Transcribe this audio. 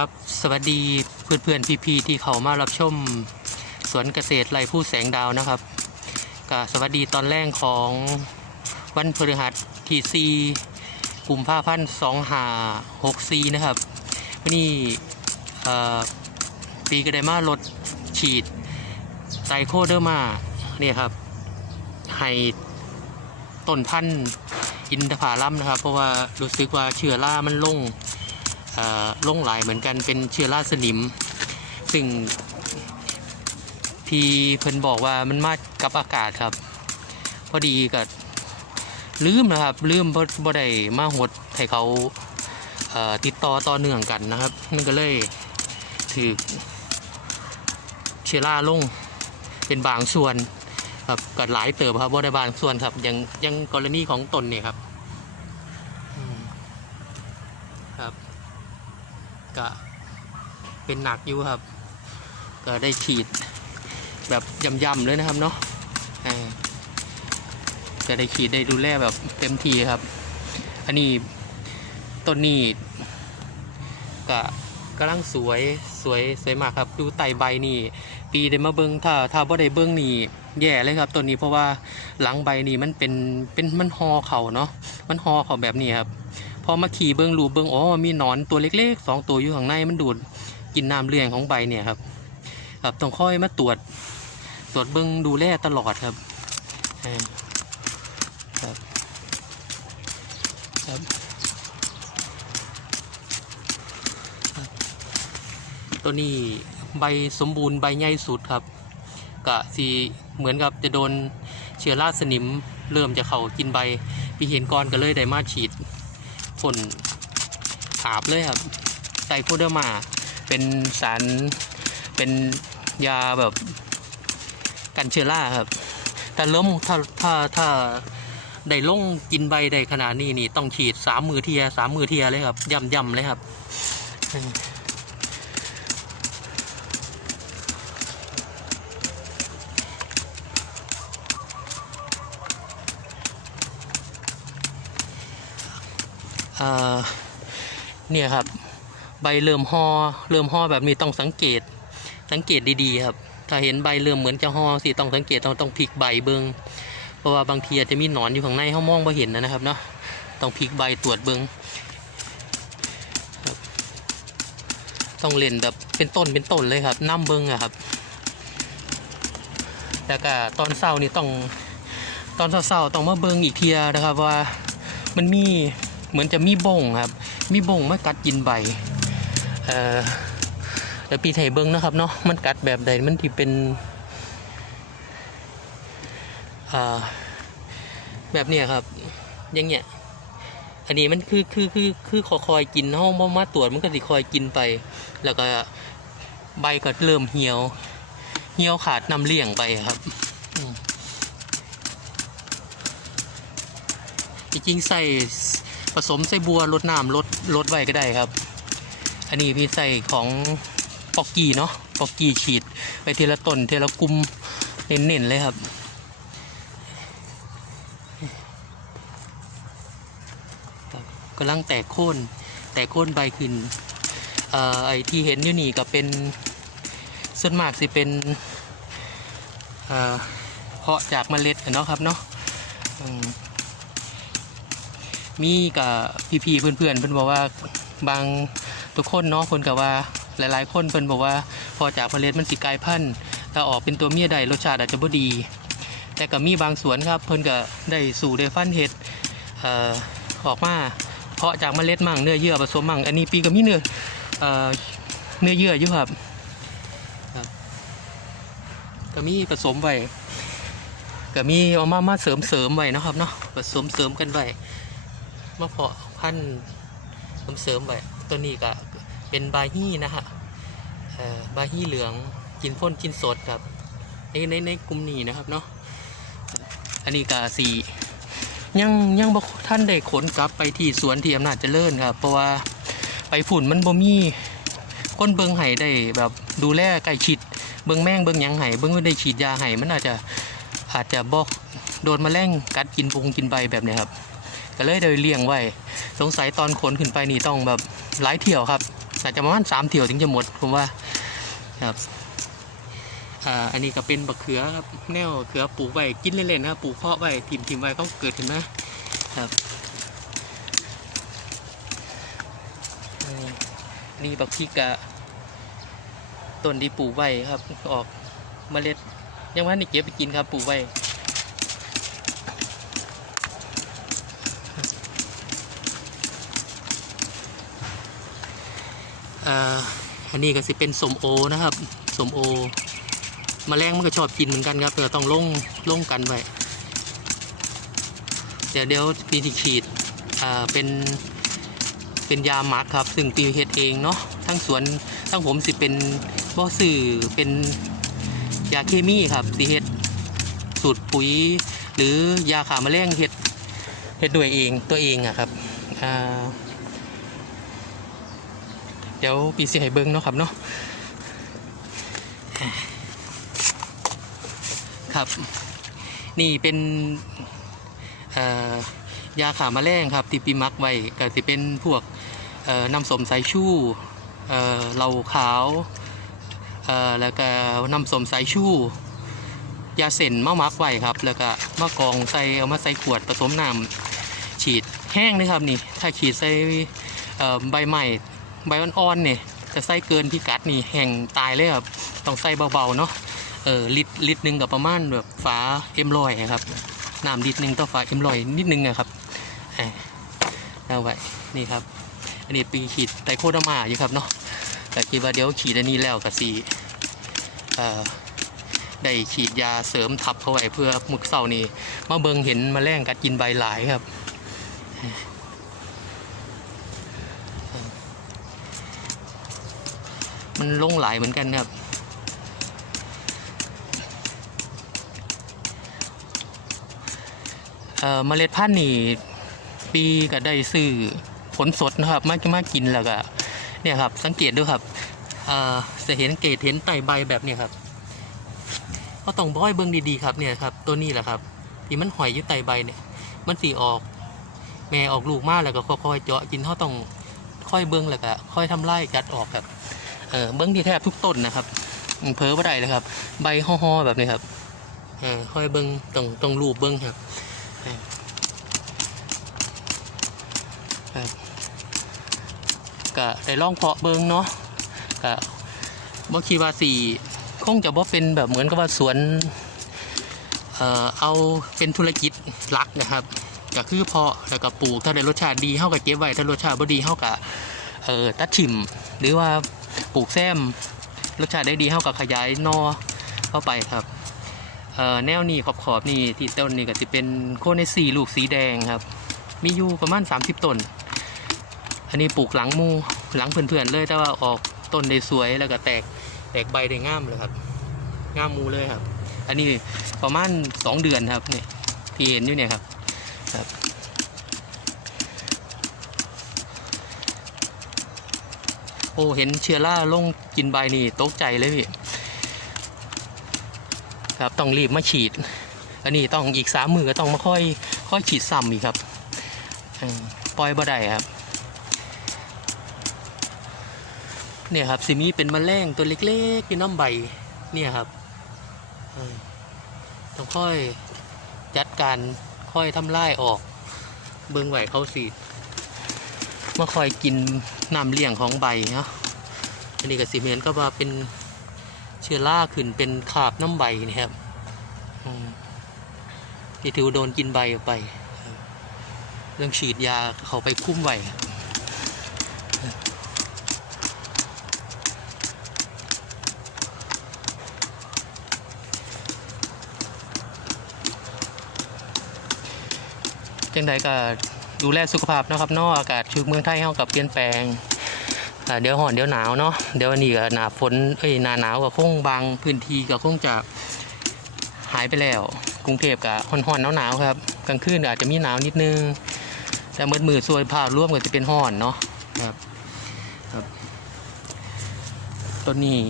ครับ สวัสดีเพื่อนเพื่อนพี่พี่ที่เขามารับชมสวนเกษตรไรผู้แสงดาวนะครับก็สวัสดีตอนแรกของวันพฤหัสที่ซีกลุ่มผ้าพันสองหาหกซีนะครับวันนี้ปีกระไดมาลดฉีดไตรโคเดอร์มาเนี่ยครับให้ต้นพันธุ์อินทผลัมนะครับ เพราะว่ารู้สึกว่าเชื้อรามันลงเอ่อ ล่งหลายเหมือนกันเป็นเชื้อราสนิม ซึ่งพี่เพิ่นบอกว่ามันมากับอากาศครับ พอดีก็ลืมนะครับ ลืมบ่บ่ได้มาหดให้เขาเติดต่อต่อเนื่องกันนะครับมันก็เลยถือเชื้อราลงเป็นบางส่วนครับก็หลายเติบครับบ่ได้บางส่วนครับอยังยังกรณีของตนเนี่ยครับครับ ก็เป็นหนักอยู่ครับ ก็ได้ฉีดแบบย่ำๆเลยนะครับเนาะก็ได้ฉีดได้ดูแลแบบเต็มทีครับ อันนี้ต้นนี้ก็กำลังสวยสวยสวยมากครับ ดูไตใบนี่ปีได้มาเบิ้งถ้าถ้าบ่ได้เบิ้งนี่แย่เลยครับต้นนี้เพราะว่าหลังใบนี่มันเป็นเป็นมันหอเข่าเนาะมันหอเข่าแบบนี้ครับ พอมาขี่เบิ้งรูเบิ้งอ๋อมีหนอนตัวเล็กๆสองตัวอยู่ข้างในมันดูดกินน้ำเลี้ยงของใบเนี่ยครับครับต้องค่อยมาตรวจตรวจเบิ้งดูแลตลอดครับครับครับตัวนี้ใบสมบูรณ์ใบใหญ่สุดครับกะสีเหมือนกับจะโดนเชื้อราสนิมเริ่มจะเข้ากินใบพี่เห็นก่อนก็เลยได้มาฉีด คนอาบเลยครับไตโคเดอร์มา เป็นสารเป็นยาแบบกันเชื้อราครับ แต่ล้มถ้าถ้าถ้าได้ลงกินใบได้ขนาดนี้นี่ต้องฉีดสามมือเทียสามมือเทียเลยครับย่ำย่ำเลยครับ เนี่ยครับ ใบเริ่มห่อเริ่มห่อแบบนี้ต้องสังเกต สังเกตดีๆครับ ถ้าเห็นใบเริ่มเหมือนจะห่อสิต้องสังเกตต้องต้องพลิกใบเบิงเพราะว่าบางทีอาจจะมีหนอนอยู่ข้างในเขามองไม่เห็นนะครับเนาะต้องพลิกใบตรวจเบิงครับต้องเล่นแบบเป็นต้นเป็นต้นเลยครับน้ำเบิงอะครับแล้วก็ตอนเศร้านี่ต้องตอนเศร้าๆต้องมาเบิงอีกเทียนะครับว่ามันมี เหมือนจะมีบ่งครับ มีบ่งมากัดกินใบเอ่อเดี๋ยวปีไถเบิ้งนะครับเนาะมันกัดแบบใดมันที่เป็นอ่าแบบเนี้ยครับอย่างเงี้ยอันนี้มันคือคือคือคือขอคอยกินห้องมามาตรวจมันก็สิคอยกินไป แล้วก็ใบก็เริ่มเหี่ยว เหี่ยวขาดน้ำเลี้ยงไปครับจริงใส่ ผสมใส่บัวลดน้ำลดลดไว้ก็ได้ครับ อันนี้พี่ใส่ของปอกกี้เนาะปอกกี้ฉีดไปทีละต้นทีละกลุ่มเน้นๆเลยครับกำลังแตกโค่นแตกโค่นใบขึ้นอ่อไอที่เห็นอยู่นี่ก็เป็นส่วนมากสิเป็นเอ่อเพาะจากเมล็ดเนาะครับเนาะ มีกับพี่ๆเพื่อนๆเพิ่นบอกว่าบางทุกคนเนาะคนกับว่าหลายๆ คนเพิ่นบอกว่าพอจากเมล็ดมันสิกลายพันธุ์ถ้าออกเป็นตัวเมียใดรสชาติอาจจะบ่ดี แต่ก็มีบางสวนครับ เพิ่นก็ได้สู่ได้ฟันเห็ดออกมาเพาะจากเมล็ดมั่งเนื้อเยื่อผสมมั่งอันนี้ปีก็มีเนื้อเนื้อเยื่ออยู่ครับครับก็มีผสมไว้ก็มีเอามามาเสริมเสริมไว้นะครับเนาะผสมเสริมกันไว้ มาเพาะพันธุ์เสริมเสริมไว้ตัวนี้ก็เป็นบาฮี่นะฮะบาฮี่เหลืองกินพ่นกินสดครับในในในกลุ่มนี้นะครับเนาะอันนี้ก็สียังยังบท่านได้ขนกลับไปที่สวนที่อำนาจเจริญครับเพราะว่าไปฝุ่นมันบ่มีก้นเบิงไห้ได้แบบดูแลใกล้ชิดเบิงแมงเบิงยังไห้เบิงไม่ได้ฉีดยาไห้มันอาจจะอาจจะบอกโดนแมลงกัดกินปงกินใบแบบนี้ครับ ก็เลยได้เลี้ยงไว้ สงสัยตอนขนขึ้นไปนี่ต้องแบบหลายเที่ยวครับน่าจจะประมาณสามเที่ยวถึงจะหมดผมว่าครับอ่าอันนี้ก็เป็นบักเขือครับแนวเขือปลูกไว้กินเล่นๆนะครับปลูกเพาะไว้ทิมทิมๆไว้เขาเกิดขึ้นนะครับนี่บักพริกกะต้นที่ปลูกไว้ครับออกเมล็ดยังว่านี่เก็บไปกินครับปลูกไว้ อ่าอันนี้ก็สิเป็นสมโอนะครับสมโอมแมลงมันก็ชอบกินเหมือนกันครับแต่ต้องลงล่งกันไว้เดี๋ยวเดี๋ยวปีที่ฉีดอ่าเป็นเป็นยาหมักครับ ซึ่งปีเฮ็ดเองเนาะทั้งสวนทั้งผมสิเป็นบ่อสื่อเป็นยาเคมีครับสีเฮ็ดสูตรปุ๋ย หรือยาขาแมลงเฮ็ดเฮ็ดด้วยเองตัวเองอะครับอ่า เดี๋ยวปีเสิให้เบิ้งเนาะครับเนาะครับ นี่เป็นยาขาแมลงครับที่ปีมักไว้ก็สิเป็นพวกน้ำสมสายชู่เหล้าขาวแล้วก็น้ำสมสายชูยาเส้นมะมักไว้ครับ แล้วก็มะกรองใส่เอามาใส่ขวดผสมน้ำฉีดแห้งเลยครับนี่ถ้าฉีดใส่ใบใหม่ ใบอ่อนๆเนี่ยจะใส่เกินพิกัดนี่แห้งตายเลยครับต้องใส่เบาๆเนาะเออลิตรลิตรหนึ่งกับประมาณแบบฝาเอ็มลอยครับน้ำลิตรหนึ่งต่อฝาเอ็มลอยนิดนึงอะครับเอาไว้นี่ครับอันนี้ปีฉีดไตโคดามาอยู่ครับเนาะแต่คิดว่าเดี๋ยวฉีดอันนี้แล้วก็สีเอ่อได้ฉีดยาเสริมทับเข้าไว้เพื่อมึกเสานี่มาเบิงเห็นมแมลงกัดกินใบหลายครับ มันลงหลายเหมือนกันครับ เอ่อเมล็ดพันธุ์นี่ปีก็ได้ซื้อผลสดนะครับมากมากินแล้วก็เนี่ยครับ สังเกตดูครับอ่าจะเห็นเกตเห็นไตใบแบบเนี้ยครับก็ต้องบ้อยเบิ้งดีๆครับเนี่ยครับ ตัวนี้แหละครับ ที่มันหอยอยู่ไตใบเนี่ย มันสีออก แม่ออกลูกมากแล้วก็ค่อยๆเจาะกินเขาต้องค่อยเบิ้งแล้วก็ค่อยทำไล่กัดออกครับ เออเบิ้งที่แทบทุกต้นนะครับเพ้อไม่ได้เลยครับ ใบห่อๆแบบนี้ครับเออค่อยเบิ้งต้องต้องรูปเบิ้งครับเออครับก็ได้ลองเพาะเบิงเนาะก็บ่คิดว่าสีคงจะบ่เป็นแบบเหมือนกับว่าสวนเอ่อเอาเป็นธุรกิจหลักนะครับก็คือเพาะแล้วก็ปลูกถ้าได้รสชาติดีเฮาก็เก็บไว้ถ้ารสชาติบ่ดีเฮาก็เอ่อตัดถิ่มหรือว่า ปลูกแซมรสชาติได้ดีเฮาก็ขยายนอเข้าไปครับแนวนี้ขอบๆนี่ที่ต้นนี่ก็สิเป็นโคเนซีลูกสีแดงครับ มีอยู่ประมาณ 30 ต้น อันนี้ปลูกหลังมูหลังเพื่อนๆเลยแต่ว่าออกต้นได้สวยแล้วก็แตกแตกใบได้งามเลยครับง่ามมูเลยครับ อันนี้ประมาณสองเดือนครับเนี่ยที่เห็นอยู่เนี่ยครับครับ โอ้เห็นเชื้อราลงกินใบนี่ตกใจเลยพี่ครับต้องรีบมาฉีด อันนี้ต้องอีกสามมือก็ต้องมาค่อยค่อยฉีดซ้ำอีกครับปล่อยบ่ได้ครับเนี่ยครับสิมีเป็นแมลงตัวเล็กๆที่น้ำใบเนี่ยครับต้องค่อยจัดการค่อยทำลายออก เบิ้งไหวเขาสิมาคอยกินน้ำเลี้ยงของใบเนาะ อันนี้ก็สิเมนก็ว่าเป็นเชื้อราขึ้นเป็นขาบน้ำใบนะครับที่ถือว่าโดนกินใบออกไปเรื่องฉีดยาเขาไปคุ้มไว้จังใดก็ดูแลสุขภาพนะครับนอกอากาศชุกเมืองไทยเฮากับเปลี่ยนแปลง เดี๋ยวห่อนเดี๋ยวหนาวเนาะเดี๋ยวอันนี้ก็หนาฝนเอ้ยหนาหนาวก็คงบางพื้นที่ก็คงจะหายไปแล้ว กรุงเทพก็ห่อนๆหนาวๆครับกลางคืนอาจจะมีหนาวนิดนึงแต่มืดมืดสวยภาพร่วมก็จะเป็นห่อนเนาะครับครับต้นนี้